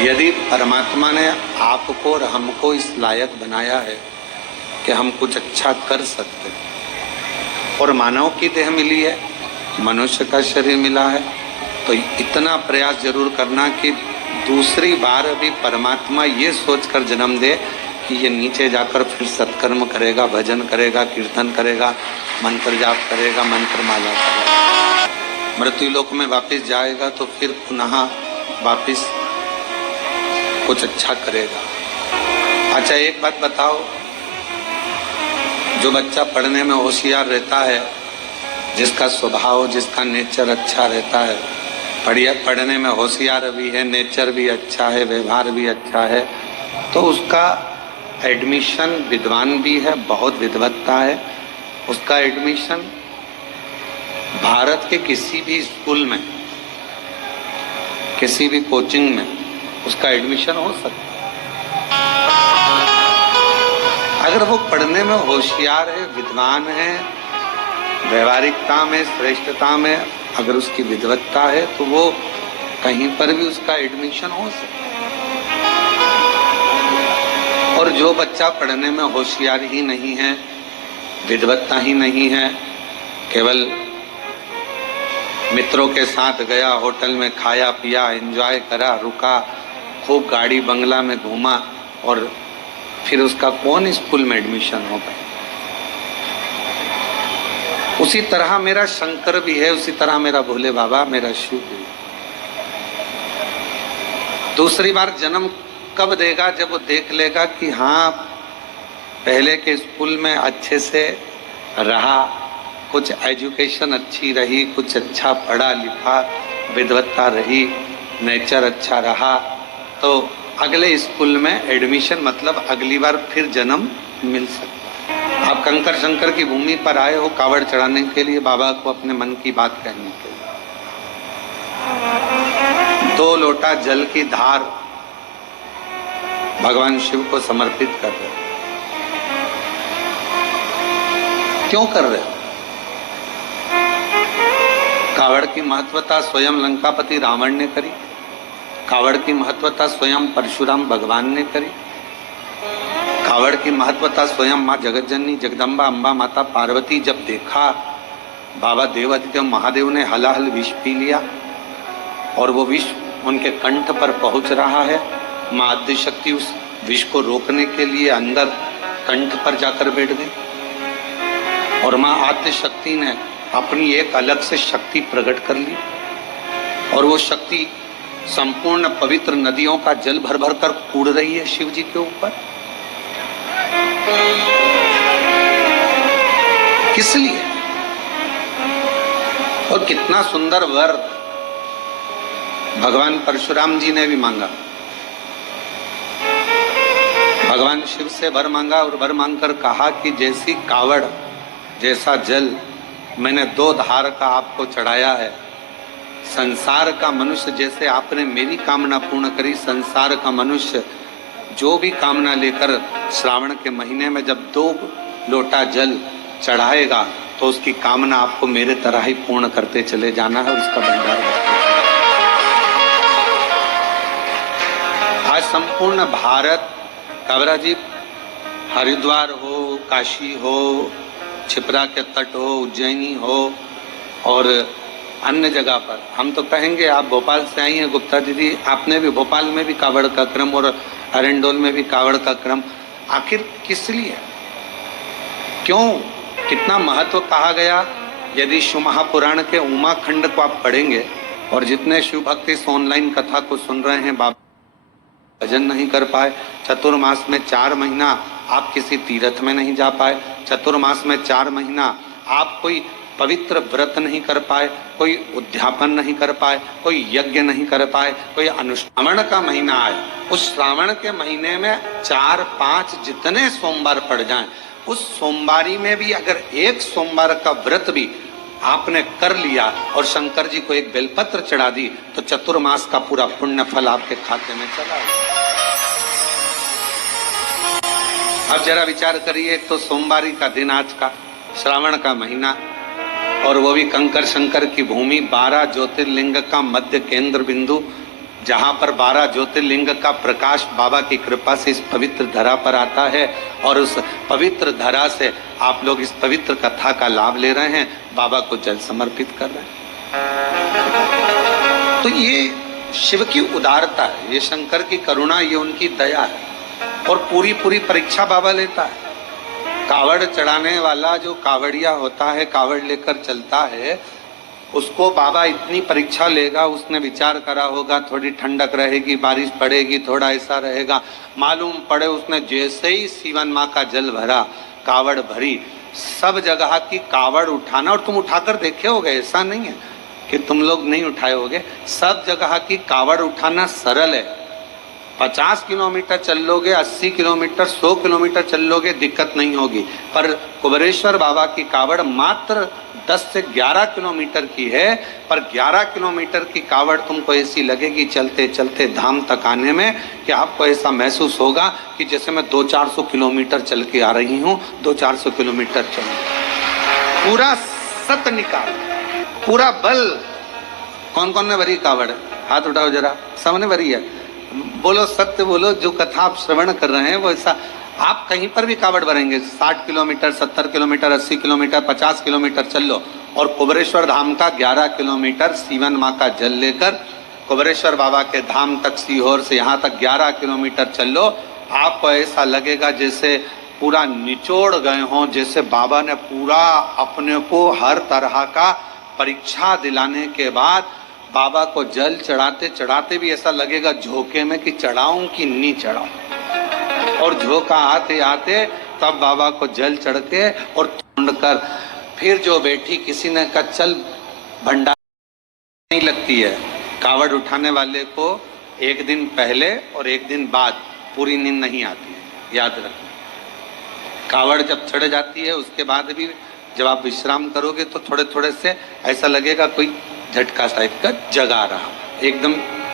यदि परमात्मा ने आपको और हमको इस लायक बनाया है कि हम कुछ अच्छा कर सकते हैं और मानव की देह मिली है, मनुष्य का शरीर मिला है, तो इतना प्रयास जरूर करना कि दूसरी बार भी परमात्मा ये सोचकर जन्म दे कि ये नीचे जाकर फिर सत्कर्म करेगा, भजन करेगा, कीर्तन करेगा, मंत्र जाप करेगा, मंत्र माला करेगा। मृत्यु लोक में वापस जाएगा तो फिर पुनः वापस कुछ अच्छा करेगा। अच्छा एक बात बताओ, जो बच्चा पढ़ने में होशियार रहता है, जिसका स्वभाव, जिसका नेचर अच्छा रहता है, पढ़ने में होशियार भी है, नेचर भी अच्छा है, व्यवहार भी अच्छा है, तो उसका एडमिशन विद्वान भी है, बहुत विद्वत्ता है, उसका एडमिशन भारत के किसी भी स्कूल में, किसी भी कोचिंग में उसका एडमिशन हो सकता है। अगर वो पढ़ने में होशियार है, विद्वान है, व्यवहारिकता में, श्रेष्ठता में अगर उसकी विद्वत्ता है, तो वो कहीं पर भी उसका एडमिशन हो सकता है। और जो बच्चा पढ़ने में होशियार ही नहीं है, विद्वत्ता ही नहीं है, केवल मित्रों के साथ गया, होटल में खाया पिया, एंजॉय करा, रुका, खूब गाड़ी बंगला में घूमा, और फिर उसका कौन स्कूल में एडमिशन होगा। उसी तरह मेरा शंकर भी है, उसी तरह मेरा भोले बाबा, मेरा शिव भी। दूसरी बार जन्म कब देगा? जब वो देख लेगा कि हाँ, पहले के स्कूल में अच्छे से रहा, कुछ एजुकेशन अच्छी रही, कुछ अच्छा पढ़ा लिखा, विद्वत्ता रही, नेचर अच्छा रहा, तो अगले स्कूल में एडमिशन, मतलब अगली बार फिर जन्म मिल सकता है। आप कंकर शंकर की भूमि पर आए हो कावड़ चढ़ाने के लिए, बाबा को अपने मन की बात कहने के लिए। 2 लोटा जल की धार भगवान शिव को समर्पित कर रहे हो। क्यों कर रहे हो? कावड़ की महत्वता स्वयं लंकापति रावण ने करी, कावड़ की महत्वता स्वयं परशुराम भगवान ने करी, कावड़ की महत्वता स्वयं माँ जगतजननी जगदम्बा अम्बा माता पार्वती जब देखा बाबा देवादिदेव महादेव ने हलाहल विष पी लिया और वो विष उनके कंठ पर पहुंच रहा है, माँ आद्य शक्ति उस विष को रोकने के लिए अंदर कंठ पर जाकर बैठ गई और माँ आद्य शक्ति ने अपनी एक अलग से शक्ति प्रकट कर ली और वो शक्ति संपूर्ण पवित्र नदियों का जल भर भर कर कूड़ रही है शिव जी के ऊपर। किस लिए? और कितना सुंदर वर भगवान परशुराम जी ने भी मांगा। भगवान शिव से वर मांगा और वर मांगकर कहा कि जैसी कावड़, जैसा जल मैंने 2 धार का आपको चढ़ाया है, संसार का मनुष्य जैसे आपने मेरी कामना पूर्ण करी, संसार का मनुष्य जो भी कामना लेकर श्रावण के महीने में जब 2 लोटा जल चढ़ाएगा तो उसकी कामना आपको मेरे तरह ही पूर्ण करते चले जाना है और उसका भंडार बढ़ता है। आज संपूर्ण भारत, कावरा जी, हरिद्वार हो, काशी हो, छिपरा के तट हो, उज्जैनी हो और अन्य जगह पर, हम तो कहेंगे, आप भोपाल से आई हैं गुप्ता दीदी, आपने भी भोपाल में भी कावड़ का क्रम और अरेंडोल में भी कावड़ का क्रम, आखिर किस लिए? क्यों? कितना महत्व कहा गया। यदि शिव महापुराण के उमा खंड को आप पढ़ेंगे और जितने शिव भक्त इस ऑनलाइन कथा को सुन रहे हैं, बाबा भजन नहीं कर पाए, चतुर्मास में 4 महीना आप किसी तीर्थ में नहीं जा पाए, चतुर्मास में 4 महीना आप कोई पवित्र व्रत नहीं कर पाए, कोई उद्यापन नहीं कर पाए, कोई यज्ञ नहीं कर पाए, कोई अनुष्ठान का महीना आए, उस श्रावण के महीने में 4-5 जितने सोमवार पड़ जाएं, उस सोमवारी में भी अगर एक सोमवार का व्रत भी आपने कर लिया और शंकर जी को एक बेलपत्र चढ़ा दी तो चतुर्मास का पूरा पुण्य फल आपके खाते में चला गया। अब जरा विचार करिए, तो सोमवारी का दिन आज का, श्रावण का महीना, और वो भी कंकर शंकर की भूमि, 12 ज्योतिर्लिंग का मध्य केंद्र बिंदु, जहाँ पर 12 ज्योतिर्लिंग का प्रकाश बाबा की कृपा से इस पवित्र धरा पर आता है, और उस पवित्र धरा से आप लोग इस पवित्र कथा का लाभ ले रहे हैं, बाबा को जल समर्पित कर रहे हैं। तो ये शिव की उदारता है, ये शंकर की करुणा, ये उनकी दया है, और पूरी पूरी परीक्षा बाबा लेता है। कावड़ चढ़ाने वाला जो कावड़िया होता है, कावड़ लेकर चलता है, उसको बाबा इतनी परीक्षा लेगा। उसने विचार करा होगा थोड़ी ठंडक रहेगी, बारिश पड़ेगी, थोड़ा ऐसा रहेगा, मालूम पड़े उसने जैसे ही सीवन माँ का जल भरा, कावड़ भरी, सब जगह की कावड़ उठाना, और तुम उठाकर देखे होगे, ऐसा नहीं है कि तुम लोग नहीं उठाए होगे, सब जगह की कावड़ उठाना सरल है। 50 किलोमीटर चल लोगे, 80 किलोमीटर, 100 किलोमीटर चल लोगे, दिक्कत नहीं होगी। पर कुबेरेश्वर बाबा की कावड़ मात्र 10 से 11 किलोमीटर की है, पर 11 किलोमीटर की कावड़ तुमको ऐसी लगेगी चलते चलते धाम तक आने में, कि आपको ऐसा महसूस होगा कि जैसे मैं 200-400 किलोमीटर चल के आ रही हूँ, 200-400 किलोमीटर चल, पूरा सत निकाल, पूरा बल। कौन कौन ने भरी कावड़? हाथ उठाओ जरा, सबने भरी है। बोलो, सत्य बोलो, जो कथा आप श्रवण कर रहे हैं वो ऐसा। आप कहीं पर भी कावड़ भरेंगे, 60 किलोमीटर, 70 किलोमीटर, 80 किलोमीटर, 50 किलोमीटर चल लो, और कुबेरेश्वर धाम का 11 किलोमीटर सीवन माँ का जल लेकर कुबेरेश्वर बाबा के धाम तक, सीहोर से यहाँ तक 11 किलोमीटर चल लो, आपको ऐसा लगेगा जैसे पूरा निचोड़ गए हों, जैसे बाबा ने पूरा अपने को हर तरह का परीक्षा दिलाने के बाद बाबा को जल चढ़ाते चढ़ाते भी ऐसा लगेगा झोंके में कि चढ़ाऊं कि नहीं चढ़ाऊं, और झोंका आते आते तब बाबा को जल चढ़ के और तोड़ कर फिर जो बैठी, किसी ने कहा चल भंडार नहीं लगती है। कावड़ उठाने वाले को एक दिन पहले और एक दिन बाद पूरी नींद नहीं आती है, याद रखना। कावड़ जब चढ़ जाती है उसके बाद भी जब आप विश्राम करोगे तो थोड़े थोड़े से ऐसा लगेगा कोई झटका टाइप का जगा रहा, एकदम